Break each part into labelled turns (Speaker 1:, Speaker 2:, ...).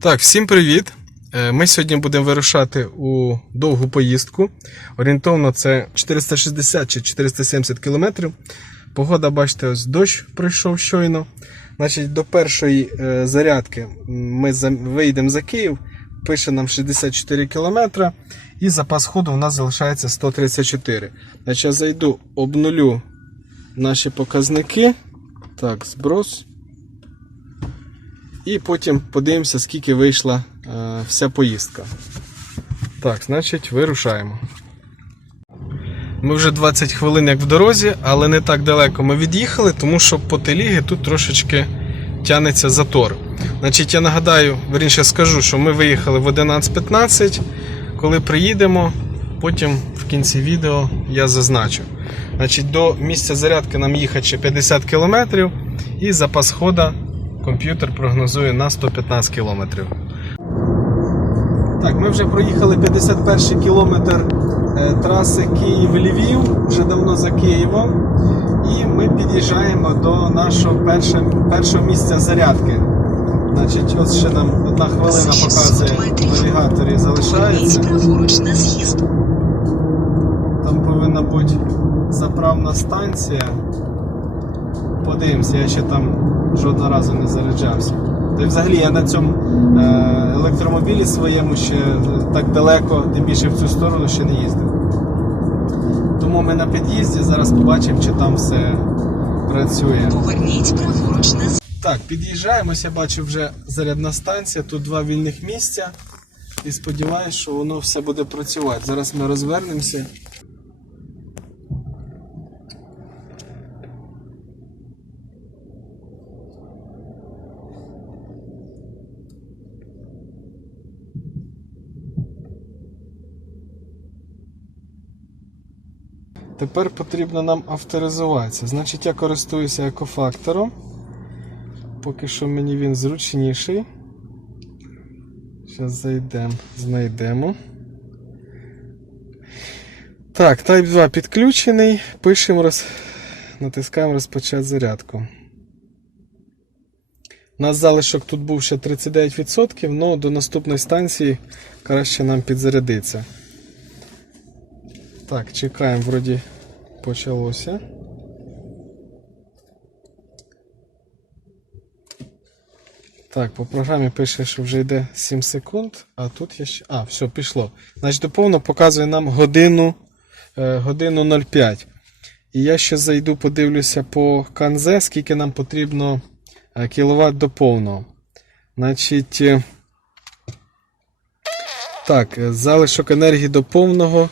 Speaker 1: Так, всім привіт! Е, Ми сьогодні будемо вирушати у довгу поїздку. Орієнтовно це 460 чи 470 кілометрів. Погода, бачите, ось дощ прийшов щойно. Значить, до першої е, зарядки ми вийдемо за Київ, пише нам 64 кілометри, і запас ходу у нас залишається 134. Значить, я зайду, обнулю наші показники. Так, зброс. І потім подивимося, скільки вийшла е, вся поїздка. Так, значить, вирушаємо. Ми вже 20 хвилин як в дорозі, але не так далеко ми від'їхали, тому що по теліги тут трошечки тянеться затор. Значить, я нагадаю, верніше скажу, що ми виїхали в 11.15. Коли приїдемо, потім в кінці відео я зазначу. Значить, до місця зарядки нам їхати ще 50 км, і запас хода комп'ютер прогнозує на 115 км. Так, ми вже проїхали 51 кілометр е, траси Київ-Львів, вже давно за Києвом. І ми під'їжджаємо до нашого перше, першого місця зарядки. Значить, ось ще нам одна хвилина показує в навігаторі залишається. Там повинна бути заправна станція. Подивимося, я ще там жодного разу не заряджався. Та й взагалі я на цьому е, електромобілі своєму ще так далеко, тим більше в цю сторону ще не їздив. Тому ми на під'їзді зараз побачимо, чи там все працює.
Speaker 2: Поверніть праворуч на.
Speaker 1: Так, під'їжджаємось, я бачу вже зарядна станція, тут два вільних місця. І сподіваюся, що воно все буде працювати. Зараз ми розвернемося. Тепер потрібно нам авторизуватися. Значить, я користуюся екофактором. Поки що мені він зручніший. Зараз зайдемо, знайдемо. Так, Type 2 підключений. Пишемо, роз... натискаємо розпочати зарядку. У нас залишок тут був ще 39%, але до наступної станції краще нам підзарядитися. Так, чекаємо, вроді почалося. Так, по програмі пише, що вже йде 7 секунд, а тут є ще. А, все, пішло. Значить, доповно показує нам годину, е, годину 05. І я ще зайду, подивлюся по канзе, скільки нам потрібно е, кіловат до повного. Значить. е, Так, залишок енергії до повного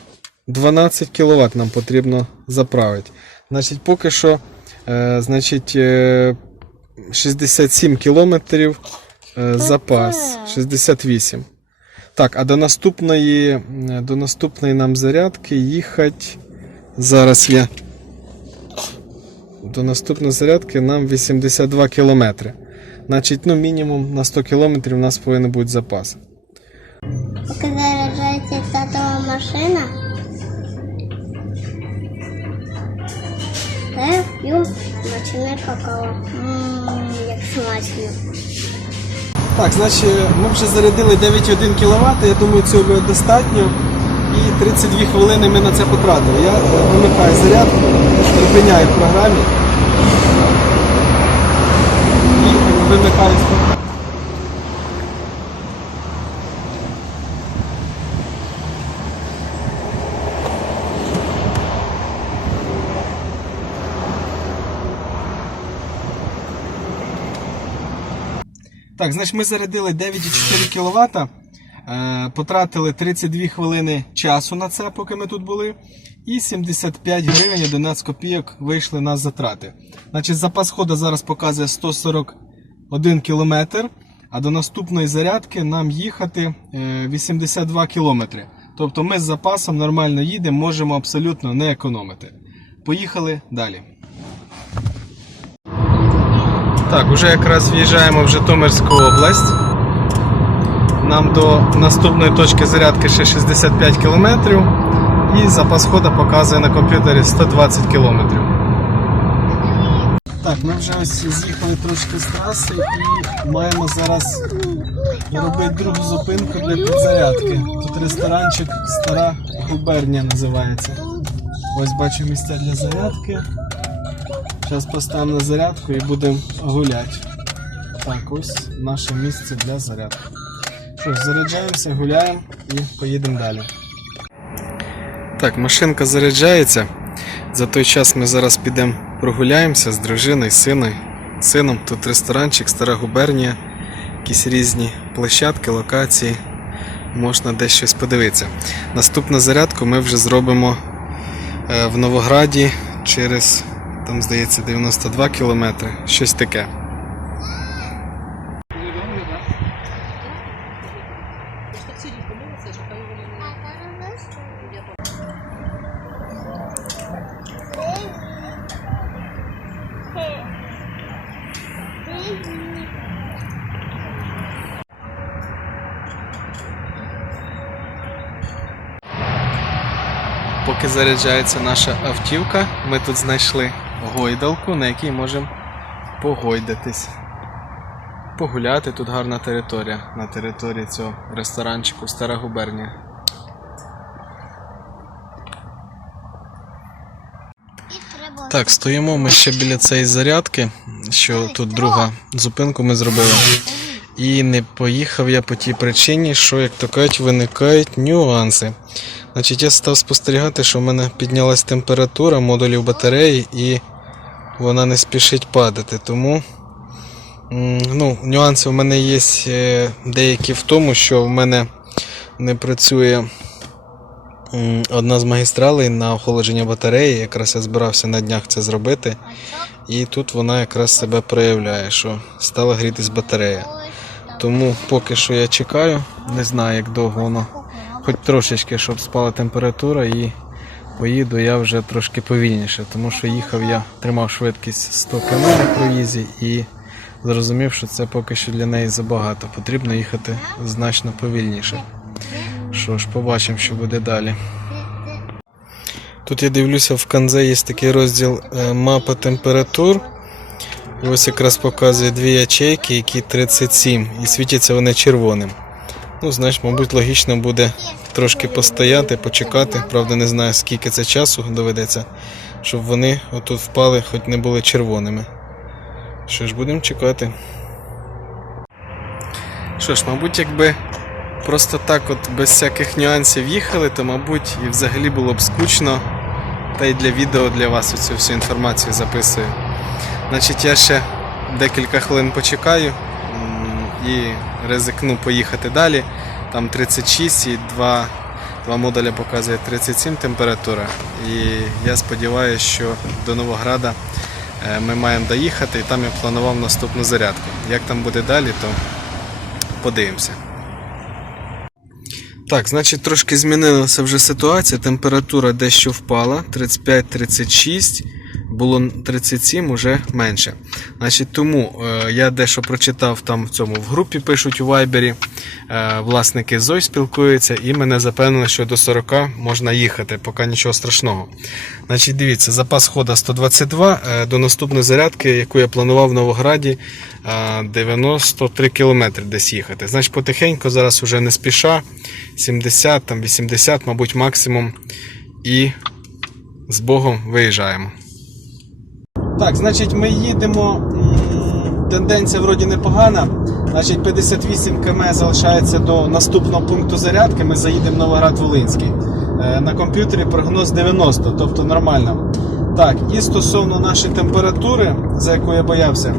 Speaker 1: 12 кВт нам потрібно заправити. Значить, поки що, е, значить, е, 67 кілометрів е, запас. 68. Так, а до наступної, до наступної нам зарядки їхати. Зараз я. До наступної зарядки нам 82 кілометри. Значить, ну, мінімум на 100 кілометрів у нас повинен бути запас.
Speaker 3: Ммм, як смачно.
Speaker 1: Так, значить, ми вже зарядили 9,1 кВт, я думаю, цього буде достатньо. І 32 хвилини ми на це потратили. Я вимикаю зарядку, припиняю в програмі. І вимикаю. з- Так, значить ми зарядили 9,4 кВт, е, потратили 32 хвилини часу на це, поки ми тут були. І 75 гривень 11 копійок вийшли на затрати. Значить, запас ходу зараз показує 141 км, а до наступної зарядки нам їхати е, 82 км. Тобто ми з запасом нормально їдемо, можемо абсолютно не економити. Поїхали далі. Так, уже якраз в'їжджаємо в Житомирську область. Нам до наступної точки зарядки ще 65 кілометрів. І запас хода показує на комп'ютері 120 кілометрів. Так, ми вже ось з'їхали трошки з траси і маємо зараз робити другу зупинку для підзарядки. Тут ресторанчик Стара губернія називається. Ось бачу місця для зарядки. Зараз поставимо на зарядку і будемо гуляти. Так, ось наше місце для зарядки. Що ж, заряджаємося, гуляємо і поїдемо далі. Так, машинка заряджається. За той час ми зараз підемо прогуляємося з дружиною, синою. сином. Тут ресторанчик, стара губернія, якісь різні площадки, локації. Можна десь щось подивитися. Наступну зарядку ми вже зробимо е, в Новограді через, там здається, 92 кілометри. Щось таке. Поки заряджається наша автівка, ми тут знайшли гойдалку, на якій можемо погойдатись. Погуляти, тут гарна територія на території цього ресторанчику Стара губернія. Так, стоїмо ми ще біля цієї зарядки, що тут друга зупинку ми зробили. І не поїхав я по тій причині, що, як то кажуть, виникають нюанси. Значить, я став спостерігати, що в мене піднялась температура модулів батареї і вона не спішить падати. Тому ну, нюанси в мене є е, деякі в тому, що в мене не працює одна з магістралей на охолодження батареї. Якраз я збирався на днях це зробити. І тут вона якраз себе проявляє, що стала грітись батарея. Тому поки що я чекаю, не знаю, як довго воно хоч трошечки, щоб спала температура і поїду я вже трошки повільніше, тому що їхав я, тримав швидкість 100 км на проїзді і зрозумів, що це поки що для неї забагато. Потрібно їхати значно повільніше. Що ж, побачимо, що буде далі. Тут я дивлюся, в Канзе є такий розділ е, мапа температур. І ось якраз показує дві ячейки, які 37, і світяться вони червоним. Ну, знаєш, мабуть, логічно буде трошки постояти, почекати. Правда, не знаю, скільки це часу доведеться, щоб вони отут впали, хоч не були червоними. Що ж, будемо чекати. Що ж, мабуть, якби просто так, от без всяких нюансів їхали, то, мабуть, і взагалі було б скучно. Та й для відео для вас оцю всю інформацію записую. Значить, я ще декілька хвилин почекаю і ризикну поїхати далі. Там 36 і два, два модуля показує 37 температура. І я сподіваюся, що до Новограда е, ми маємо доїхати, і там я планував наступну зарядку. Як там буде далі, то подивимося. Так, значить, трошки змінилася вже ситуація. Температура дещо впала. 35-36, було 37, уже менше. Значить, тому е, я дещо прочитав там в цьому в групі пишуть у Вайбері. Е, власники ЗОЙ спілкуються і мене запевнили, що до 40 можна їхати, поки нічого страшного. Значить, дивіться, запас хода 122. Е, до наступної зарядки, яку я планував в Новограді, е, 93 км десь їхати. Значить, потихеньку зараз уже не спіша. 70, там 80, мабуть, максимум. І з Богом виїжджаємо. Так, значить, ми їдемо. Тенденція вроді непогана. Значить, 58 км залишається до наступного пункту зарядки. Ми заїдемо в Новоград-Волинський. Е, На комп'ютері прогноз 90, тобто нормально. Так, і стосовно нашої температури, за яку я боявся,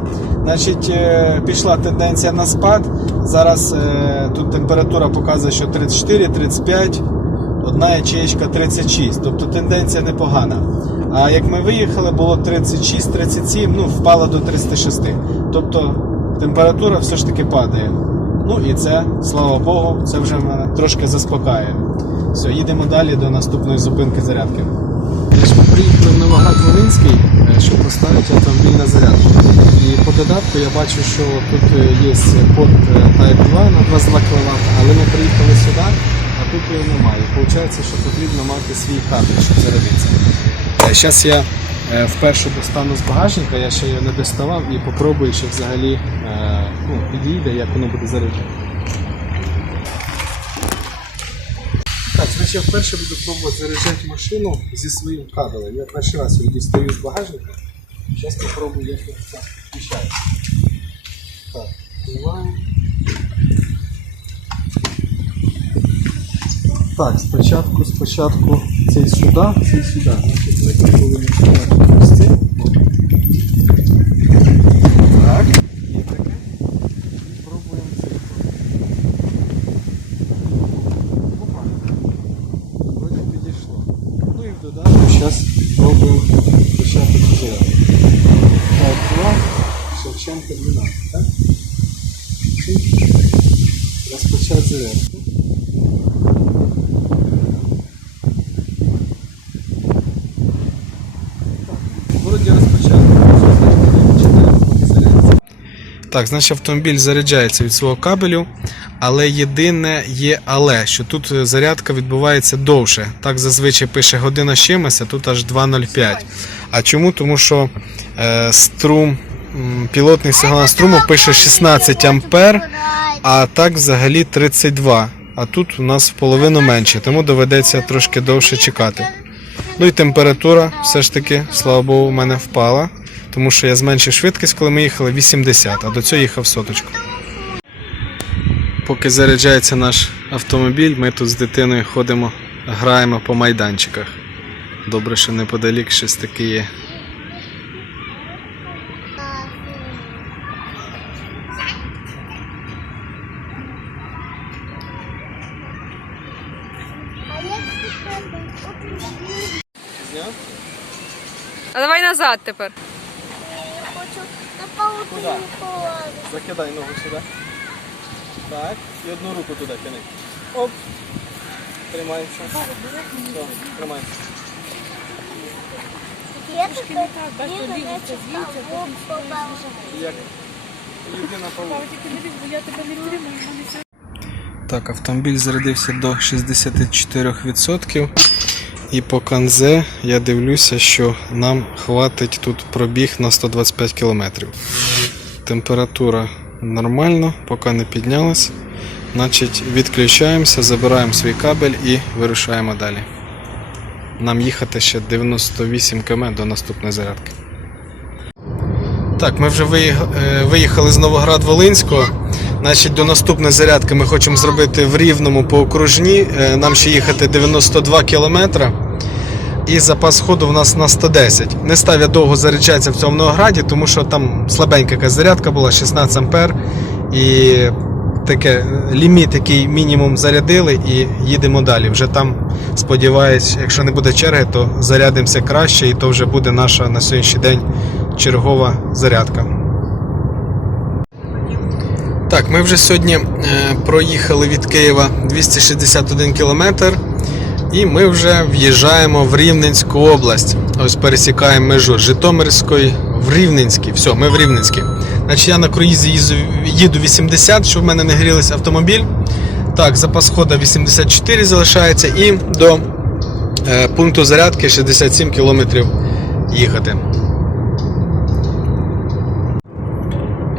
Speaker 1: значить, е, пішла тенденція на спад. Зараз е, тут температура показує, що 34-35, одна ячеєчка 36, тобто тенденція непогана. А як ми виїхали, було 36-37, ну впало до 36. Тобто температура все ж таки падає. Ну і це, слава Богу, це вже мене трошки заспокаює. Все, їдемо далі до наступної зупинки зарядки. Ми приїхали в Новоград Волинський, е, щоб поставити автомобіль на зарядку. І по додатку я бачу, що тут е, є порт е, Type 2 на 22 кВт, але ми приїхали сюди, а тут його немає. Получається, що потрібно мати свій кабель, щоб зарядитися. Зараз я е, вперше достану з багажника, я ще не доставав і попробую, чи взагалі е, е, ну, підійде, як воно буде заряджати. Так, значить я вперше буду пробувати заряджати машину зі своїм кабелем. Я перший раз його дістаю з багажника. Зараз спробую, як це включається. Так, вкриваємо. Так, спочатку, спочатку цей сюди, цей сюди. Так, і таке. І пробуємо цей. Опа. Вроді підійшло. Ну і в додатку зараз пробуємо почати чужого. Так, 2, Шевченка 12, так? Чик. Розпочати зарядку. Вроді розпочали. Так, значить автомобіль заряджається від свого кабелю, але єдине є але, що тут е, зарядка відбувається довше. Так зазвичай пише година з чимось, а тут аж 2.05. А чому? Тому що е, струм, пілотний сигнал струму пише 16 ампер, а так взагалі 32. А тут у нас в половину менше, тому доведеться трошки довше чекати. Ну і температура все ж таки, слава Богу, у мене впала, тому що я зменшив швидкість, коли ми їхали 80, а до цього їхав соточку. Поки заряджається наш автомобіль, ми тут з дитиною ходимо, граємо по майданчиках. Добре, що неподалік щось таке є.
Speaker 4: А давай назад тепер.
Speaker 3: Полазити.
Speaker 1: Закидай ногу сюди. Так, і одну руку туди тяни. Оп. Тримається. Все, тримається.
Speaker 3: Я тут їду на цікаво побавити.
Speaker 1: Як людина павук. Так, автомобіль зарядився до 64%. І по канзе я дивлюся, що нам хватить тут пробіг на 125 км. Температура нормально, поки не піднялась. Значить, відключаємося, забираємо свій кабель і вирушаємо далі. Нам їхати ще 98 км до наступної зарядки. Так, ми вже е, виїхали з Новоград-Волинського. Значить, до наступної зарядки ми хочемо зробити в Рівному по окружні. Е, Нам ще їхати 92 кілометри. І запас ходу в нас на 110. Не став я довго заряджатися в цьому Новограді, тому що там слабенька якась зарядка була, 16 ампер. І таке е, ліміт, який мінімум зарядили, і їдемо далі. Вже там, сподіваюсь, якщо не буде черги, то зарядимося краще, і то вже буде наша на сьогоднішній день чергова зарядка. Так, ми вже сьогодні е, проїхали від Києва 261 кілометр. І ми вже в'їжджаємо в Рівненську область. Ось пересікаємо межу Житомирської в Рівненський. Все, ми в Рівненській. Значить, я на круїзі їду 80, щоб в мене не грілися автомобіль. Так, запас хода 84 залишається і до е, пункту зарядки 67 кілометрів їхати.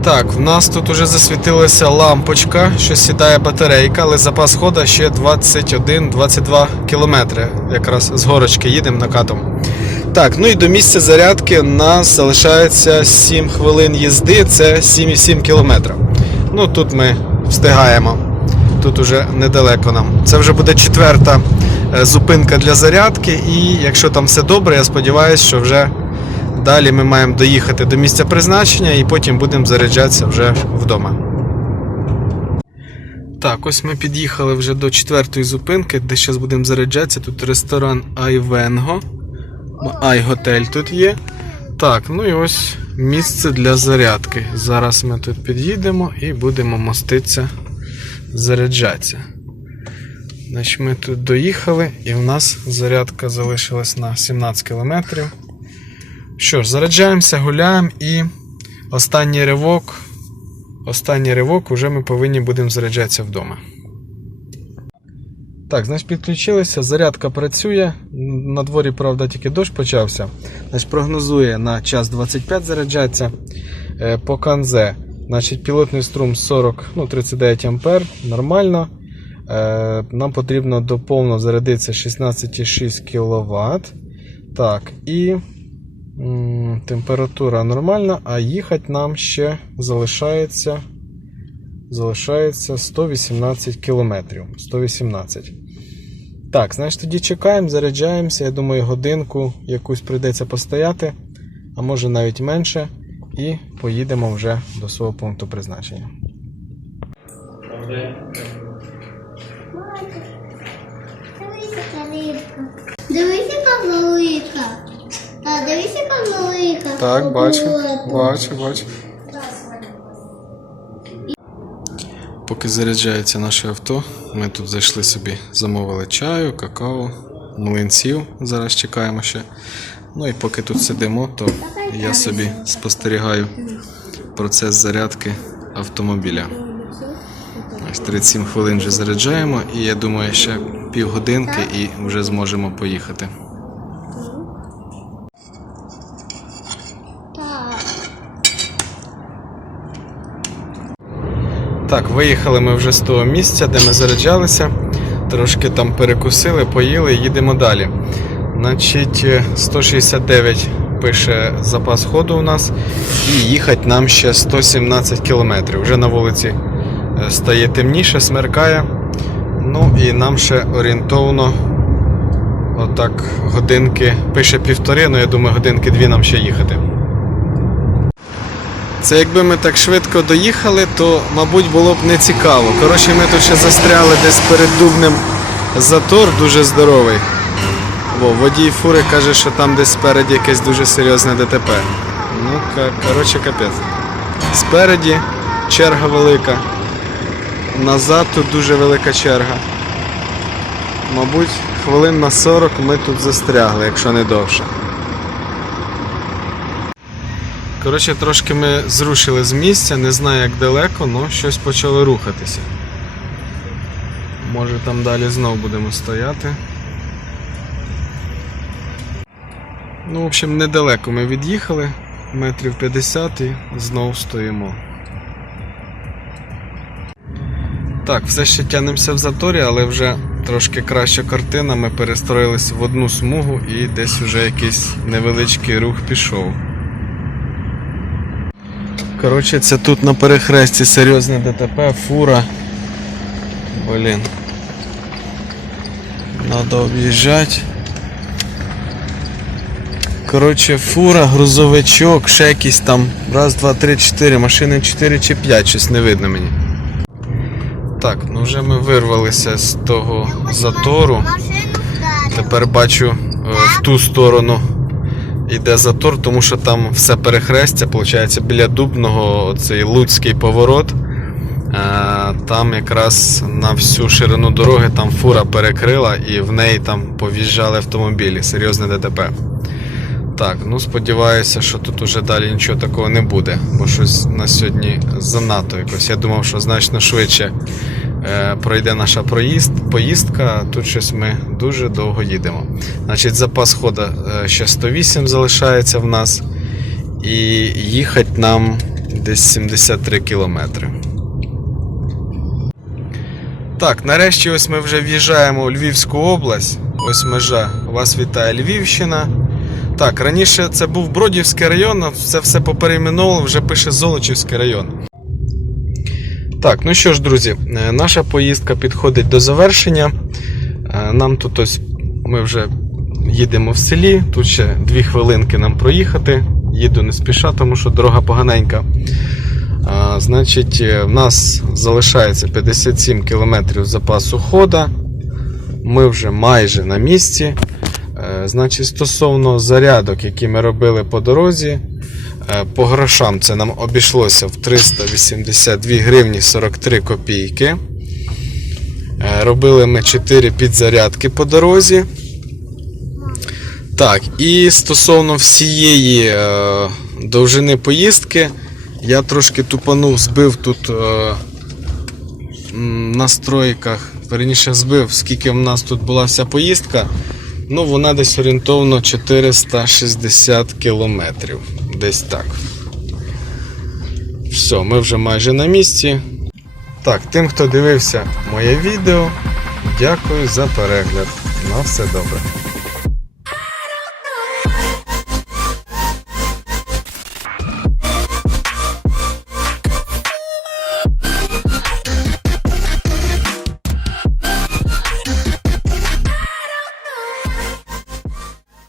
Speaker 1: Так, в нас тут уже засвітилася лампочка, що сідає батарейка, але запас хода ще 21-22 кілометри. Якраз з горочки їдемо накатом. Так, ну і до місця зарядки нас залишається 7 хвилин їзди, це 7,7 кілометрів. Ну тут ми встигаємо. Тут уже недалеко нам. Це вже буде четверта е, зупинка для зарядки, і якщо там все добре, я сподіваюся, що вже Далі ми маємо доїхати до місця призначення і потім будемо заряджатися вже вдома. Так, ось ми під'їхали вже до четвертої зупинки, де зараз будемо заряджатися. Тут ресторан Айвенго. Айготель тут є. Так, ну і ось місце для зарядки. Зараз ми тут під'їдемо і будемо моститися, заряджатися. Значить, ми тут доїхали, і в нас зарядка залишилась на 17 кілометрів. Що ж, заряджаємося, гуляємо і останній ривок. Останній ривок вже ми повинні будемо заряджатися вдома. Так, значить, підключилися, зарядка працює. На дворі, правда, тільки дощ почався. Значить, прогнозує на час 25 заряджатися. Е, По канзе Значить, пілотний струм 40, ну, 39 ампер, нормально. Е, нам потрібно до повного зарядитися 16,6 кВт. Так, і температура нормальна, а їхати нам ще залишається, залишається 118 км. 118. Так, значить тоді чекаємо, заряджаємося. Я думаю, годинку якусь прийдеться постояти, а може навіть менше, і поїдемо вже до свого пункту призначення.
Speaker 3: Дивися, яка велика. Та дивися, яка велика.
Speaker 1: Так, бачу, бачу, бачу. Поки заряджається наше авто, ми тут зайшли собі, замовили чаю, какао, млинців. Зараз чекаємо ще. Ну і поки тут сидимо, то я собі спостерігаю процес зарядки автомобіля. Ось 37 хвилин вже заряджаємо, і я думаю, ще півгодинки і вже зможемо поїхати.
Speaker 3: Так,
Speaker 1: виїхали ми вже з того місця, де ми заряджалися. Трошки там перекусили, поїли, їдемо далі. Значить, е, 169 пише запас ходу у нас, і їхати нам ще 117 кілометрів. Вже на вулиці е, стає темніше, смеркає. Ну і нам ще орієнтовно отак годинки, пише півтори, ну я думаю, годинки дві нам ще їхати. Це якби ми так швидко доїхали, то, мабуть, було б не цікаво. Коротше, ми тут ще застряли десь перед Дубнем затор дуже здоровий. Бо водій фури каже, що там десь спереді якесь дуже серйозне ДТП. Ну, коротше, капець. Спереді черга велика. Назад тут дуже велика черга. Мабуть, хвилин на 40 ми тут застрягли, якщо не довше. Коротше, трошки ми зрушили з місця, не знаю як далеко, але щось почало рухатися. Може там далі знов будемо стояти. Ну, в общем, недалеко ми від'їхали, метрів 50 і знов стоїмо. Так, все ще тянемося в заторі, але вже трошки краща картина. Ми перестроїлись в одну смугу і десь вже якийсь невеличкий рух пішов. Коротше, це тут на перехресті серйозне ДТП, фура. Блін. Надо об'їжджати. Коротше, фура, грузовичок, ще якісь там. Раз, два, три, чотири. Машини 4 чи 5, щось не видно мені. Так, ну вже ми вирвалися з того затору. Тепер бачу е, в ту сторону йде затор, тому що там все перехрестя, виходить, біля Дубного цей Луцький поворот. Е, Там якраз на всю ширину дороги там фура перекрила і в неї там пов'їжджали автомобілі. Серйозне ДТП. Так, ну сподіваюся, що тут уже далі нічого такого не буде, бо щось на сьогодні занадто якось. Я думав, що значно швидше пройде наша проїзд, поїздка, тут щось ми дуже довго їдемо. Значить, запас хода е, ще 108 залишається в нас, і їхати нам десь 73 кілометри. Так, нарешті ось ми вже в'їжджаємо у Львівську область. Ось межа. Вас вітає Львівщина. Так, раніше це був Бродівський район, це все поперейменовували, вже пише Золочівський район. Так, ну що ж, друзі, е, наша поїздка підходить до завершення. Е, Нам тут ось ми вже їдемо в селі, тут ще дві хвилинки нам проїхати. Їду не спіша, тому що дорога поганенька. А, значить, е, в нас залишається 57 км запасу хода. Ми вже майже на місці. Значить, стосовно зарядок, які ми робили по дорозі, по грошам це нам обійшлося в 382 гривні 43 копійки. Е, Робили ми 4 підзарядки по дорозі. Так, і стосовно всієї е, довжини поїздки, я трошки тупанув, збив тут е, на стройках, верніше збив, скільки в нас тут була вся поїздка. Ну, вона десь орієнтовно 460 кілометрів. Десь так. Все, ми вже майже на місці. Так, тим, хто дивився моє відео, дякую за перегляд. На все добре.